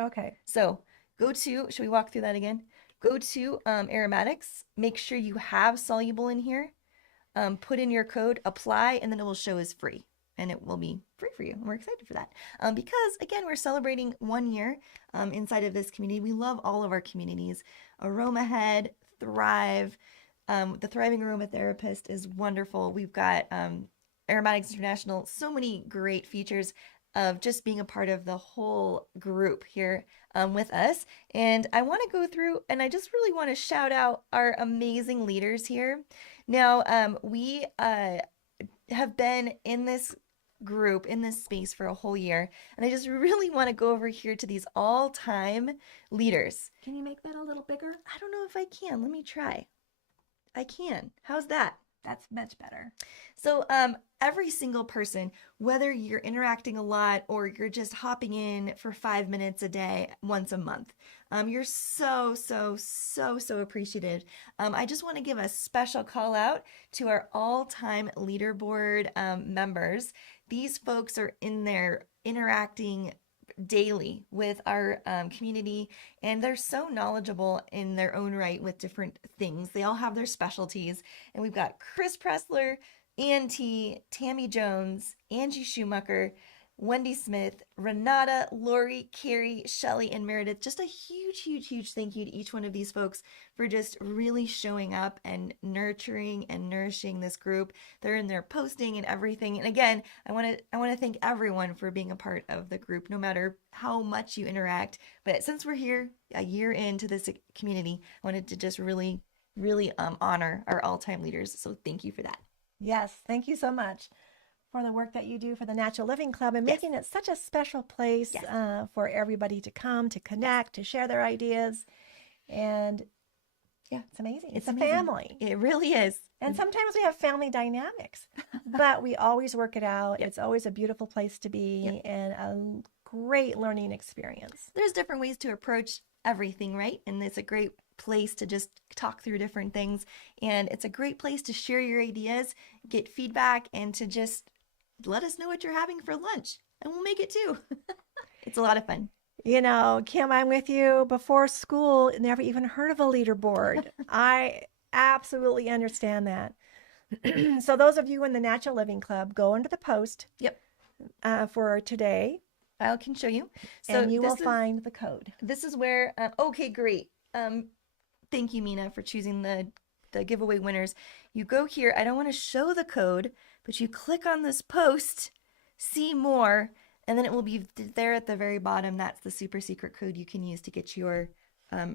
Okay. So go to, should we walk through that again? Go to Aromatics, make sure you have soluble in here, put in your code, apply, and then it will show as free. And it will be free for you. And we're excited for that. Because, again, we're celebrating 1 year inside of this community. We love all of our communities. Aromahead, Thrive, the Thriving Aromatherapist is wonderful. We've got Aromatics International, so many great features of just being a part of the whole group here with us. And I want to go through, and I just really want to shout out our amazing leaders here. Now, we have been in this group, in this space for a whole year, and I just really want to go over here to these all-time leaders. Can you make that a little bigger? I don't know if I can. Let me try. I can. How's that? That's much better. So every single person, whether you're interacting a lot or you're just hopping in for 5 minutes a day, once a month, you're so appreciative. I just want to give a special call out to our all-time leaderboard members. These folks are in there interacting daily with our community, and they're so knowledgeable in their own right with different things. They all have their specialties, and we've got Chris Pressler, Ann T, Tammy Jones, Angie Schumacher, Wendy Smith, Renata, Lori, Carrie, Shelley, and Meredith. Just a huge thank you to each one of these folks for just really showing up and nurturing and nourishing this group. They're in there posting and everything. And again, I want to thank everyone for being a part of the group, no matter how much you interact. But since we're here a year into this community, I wanted to just really honor our all-time leaders. So thank you for that. Yes, thank you so much for the work that you do for the Natural Living Club and making it such a special place for everybody to come, to connect, to share their ideas. And yeah, it's amazing. It's amazing. A family. It really is. And sometimes we have family dynamics, but we always work it out. It's always a beautiful place to be and a great learning experience. There's different ways to approach everything, right? And it's a great place to just talk through different things. And it's a great place to share your ideas, get feedback, and to just let us know what you're having for lunch, and we'll make it too. It's a lot of fun. You know, Kim, I'm with you. Before school, never even heard of a leaderboard. I absolutely understand that. So those of you in the Natural Living Club, go into the post for today. I can show you. So and you will find the code. This is where, okay, great. Thank you, Mina, for choosing the giveaway winners. You go here. I don't want to show the code, but you click on this post, see more, and then it will be there at the very bottom. That's the super secret code you can use to get your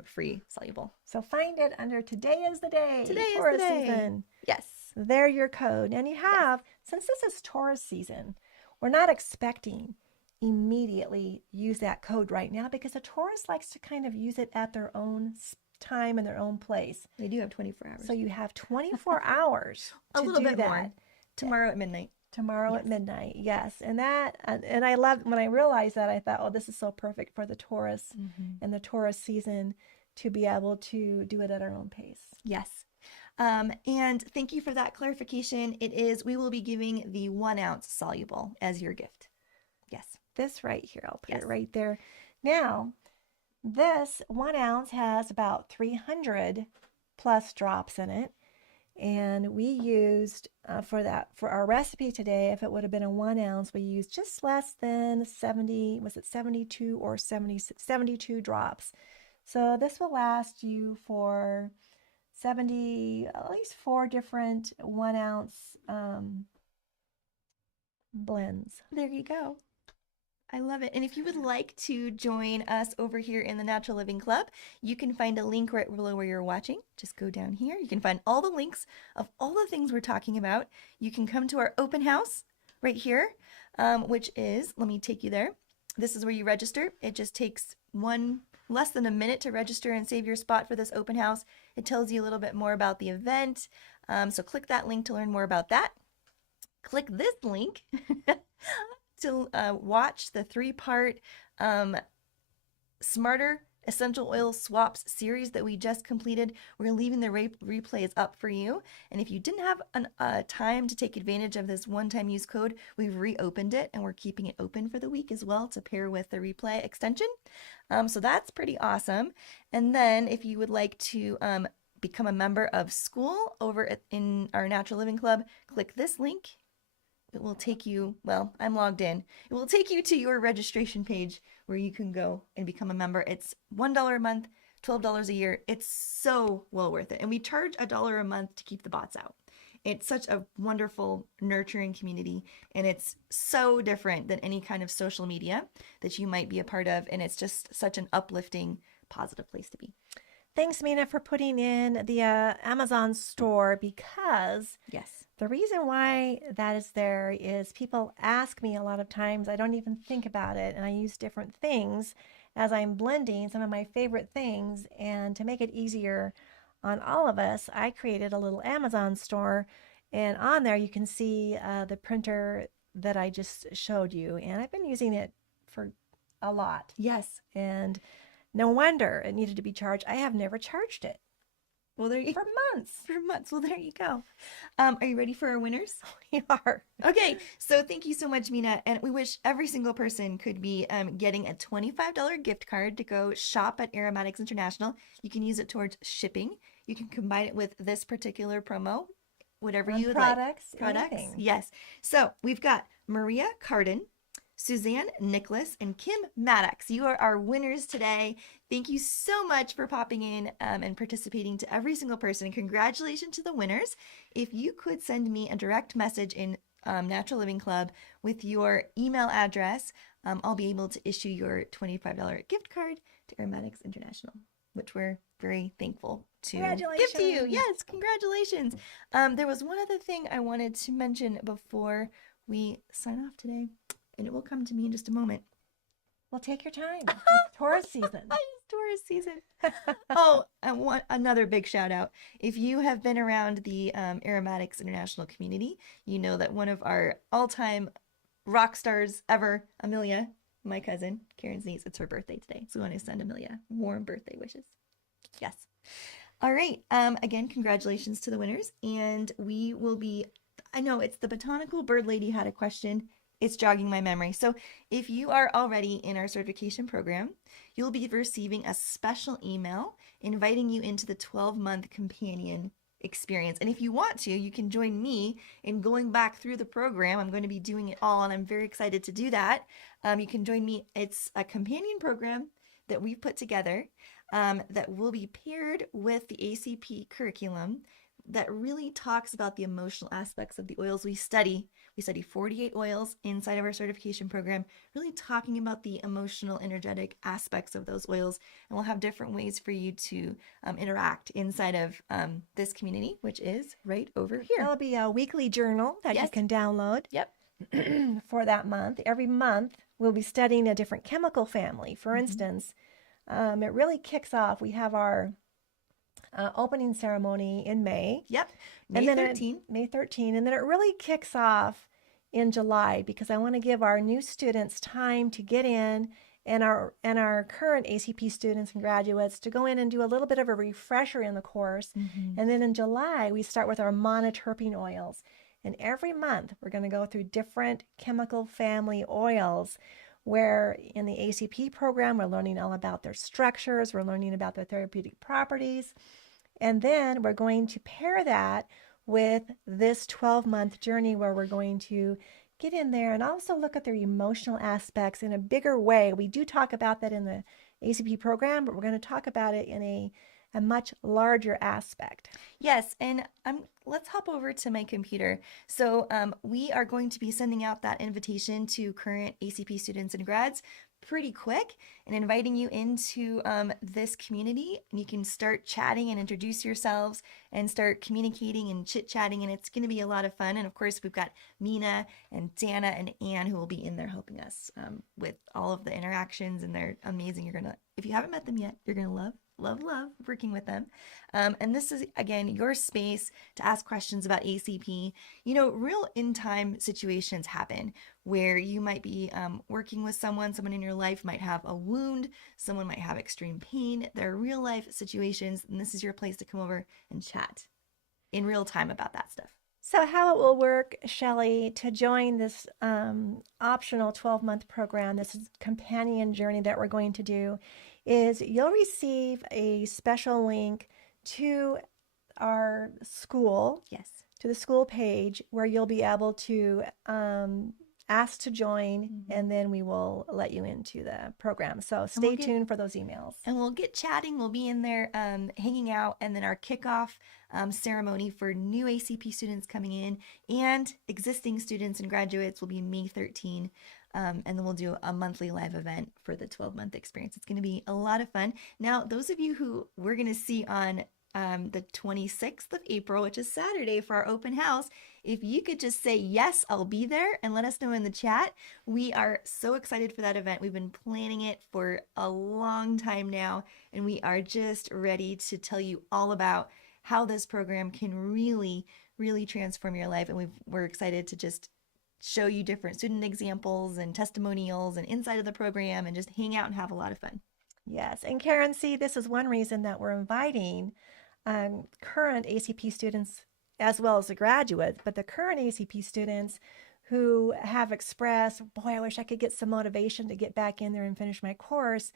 free soluble. So find it under Today is the Day, Today is Taurus the day. season. Yes. They're your code. And you have, since this is Taurus season, we're not expecting immediately use that code right now because a Taurus likes to kind of use it at their own time and their own place. They do have 24 hours. So you have 24 hours a to little do bit that. more. Tomorrow at midnight. Tomorrow at midnight, yes. And I love, when I realized that, I thought, oh, this is so perfect for the Taurus and the Taurus season to be able to do it at our own pace. Yes. And thank you for that clarification. We will be giving the 1 ounce soluble as your gift. Yes. This right here, I'll put it right there. Now, this 1 ounce has about 300 plus drops in it. And we used for our recipe today, if it would have been a 1 ounce, we used just less than 70, was it 72 or 72 drops. So this will last you for 70, at least 4 different 1 ounce blends. There you go. I love it. And if you would like to join us over here in the Natural Living Club, you can find a link right below where you're watching. Just go down here. You can find all the links of all the things we're talking about. You can come to our open house right here, which is, let me take you there. This is where you register. It just takes less than a minute to register and save your spot for this open house. It tells you a little bit more about the event. So click that link to learn more about that. Click this link to watch the 3-part Smarter Essential Oil Swaps series that we just completed. We're leaving the replays up for you. And if you didn't have time to take advantage of this one-time use code, we've reopened it and we're keeping it open for the week as well to pair with the replay extension. So that's pretty awesome. And then if you would like to become a member of school over in our Natural Living Club, click this link. It will take you, well, I'm logged in. It will take you to your registration page where you can go and become a member. It's $1 a month, $12 a year. It's so well worth it. And we charge $1 a month to keep the bots out. It's such a wonderful, nurturing community. And it's so different than any kind of social media that you might be a part of. And it's just such an uplifting, positive place to be. Thanks, Mina, for putting in the Amazon store, because yes, the reason why that is there is people ask me a lot of times, I don't even think about it, and I use different things as I'm blending some of my favorite things. And to make it easier on all of us, I created a little Amazon store, and on there you can see the printer that I just showed you, and I've been using it for a lot. Yes. And no wonder it needed to be charged. I have never charged it. Well, there you for months. For months. Well, there you go. Are you ready for our winners? We are. Okay. So thank you so much, Mina. And we wish every single person could be getting a $25 gift card to go shop at Aromatics International. You can use it towards shipping. You can combine it with this particular promo, whatever you would like. Products. Yes. So we've got Maria Cardin, Suzanne Nicholas, and Kim Maddox. You are our winners today. Thank you so much for popping in and participating to every single person. Congratulations to the winners. If you could send me a direct message in Natural Living Club with your email address, I'll be able to issue your $25 gift card to Aromatics International, which we're very thankful to give to you. Yes, congratulations. There was one other thing I wanted to mention before we sign off today, and it will come to me in just a moment. Well, take your time. It's Taurus season. It's Taurus season. Oh, and another big shout out. If you have been around the Aromatics International community, you know that one of our all-time rock stars ever, Amelia, my cousin, Karen's niece, it's her birthday today. So we want to send Amelia warm birthday wishes. Yes. All right. Again, congratulations to the winners. And we will be, I know it's the Botanical Bird Lady had a question. It's jogging my memory. So if you are already in our certification program, you'll be receiving a special email inviting you into the 12-month companion experience. And if you want to, you can join me in going back through the program. I'm going to be doing it all, and I'm very excited to do that. You can join me. It's a companion program that we've put together that will be paired with the ACP curriculum that really talks about the emotional aspects of the oils we study We study 48 oils inside of our certification program, really talking about the emotional, energetic aspects of those oils. And we'll have different ways for you to interact inside of this community, which is right over here. There'll be a weekly journal that you can download. Yep. For that month. Every month, we'll be studying a different chemical family. For instance, it really kicks off. We have our opening ceremony in May. Yep. And May then 13. May 13. And then it really kicks off in July because I want to give our new students time to get in and our current ACP students and graduates to go in and do a little bit of a refresher in the course. And then in July, we start with our monoterpene oils. And every month, we're going to go through different chemical family oils where in the ACP program, we're learning all about their structures, we're learning about their therapeutic properties. And then we're going to pair that with this 12-month journey where we're going to get in there and also look at their emotional aspects in a bigger way. We do talk about that in the ACP program, but we're going to talk about it in a much larger aspect. Yes, and let's hop over to my computer. So we are going to be sending out that invitation to current ACP students and grads pretty quick and inviting you into this community. And you can start chatting and introduce yourselves and start communicating and chit-chatting, and it's going to be a lot of fun. And of course, we've got Mina and Dana and Anne who will be in there helping us with all of the interactions, and they're amazing. If you haven't met them yet, you're going to love working with them. And this is, again, your space to ask questions about ACP. You know, real in-time situations happen where you might be working with someone in your life might have a wound, someone might have extreme pain. There are real life situations, and this is your place to come over and chat in real time about that stuff. So how it will work, Shelley, to join this optional 12-month program, this companion journey that we're going to do, is you'll receive a special link to our school, to the school page, where you'll be able to ask to join, and then we will let you into the program. So stay tuned for those emails. And we'll get chatting. We'll be in there hanging out, and then our kickoff ceremony for new ACP students coming in and existing students and graduates will be May 13. And then we'll do a monthly live event for the 12-month experience. It's going to be a lot of fun. Now, those of you who we're going to see on the 26th of April, which is Saturday, for our open house, if you could just say, yes, I'll be there, and let us know in the chat. We are so excited for that event. We've been planning it for a long time now, and we are just ready to tell you all about how this program can really, really transform your life. And we're excited to just show you different student examples and testimonials and inside of the program and just hang out and have a lot of fun. Yes, and Karen, see, this is one reason that we're inviting current ACP students as well as the graduates, but the current ACP students who have expressed, boy, I wish I could get some motivation to get back in there and finish my course.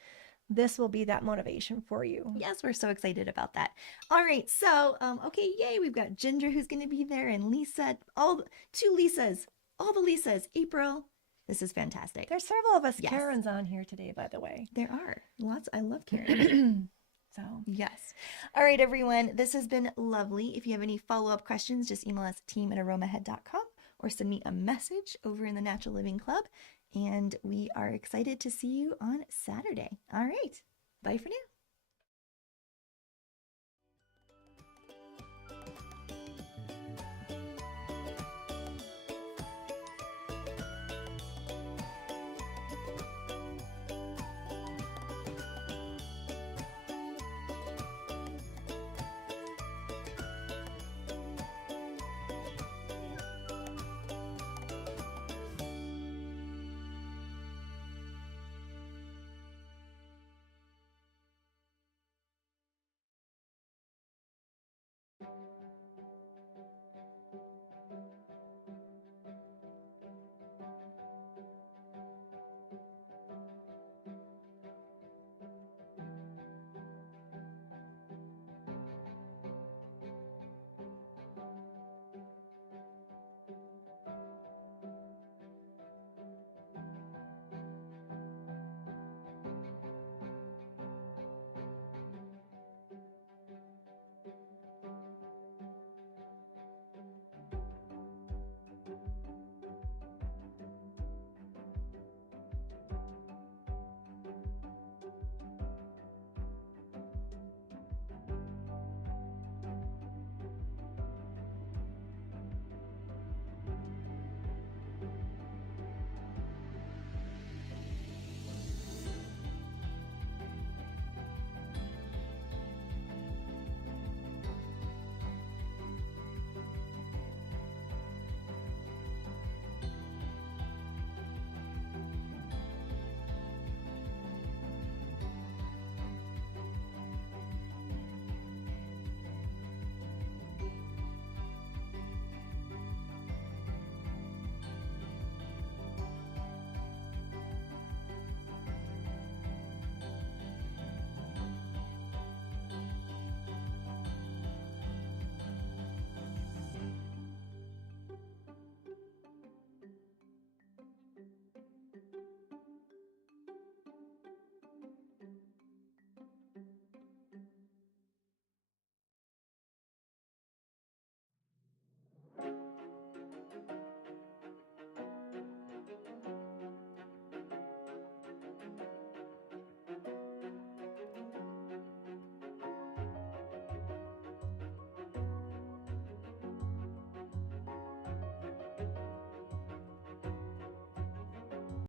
This will be that motivation for you. Yes, we're so excited about that. All right, so, okay, yay, we've got Ginger who's going to be there, and Lisa, all the Lisas, April. This is fantastic. There's several of us Karens on here today, by the way. There are. Lots. I love Karen. So, yes. All right, everyone. This has been lovely. If you have any follow-up questions, just email us team@aromahead.com or send me a message over in the Natural Living Club. And we are excited to see you on Saturday. All right. Bye for now.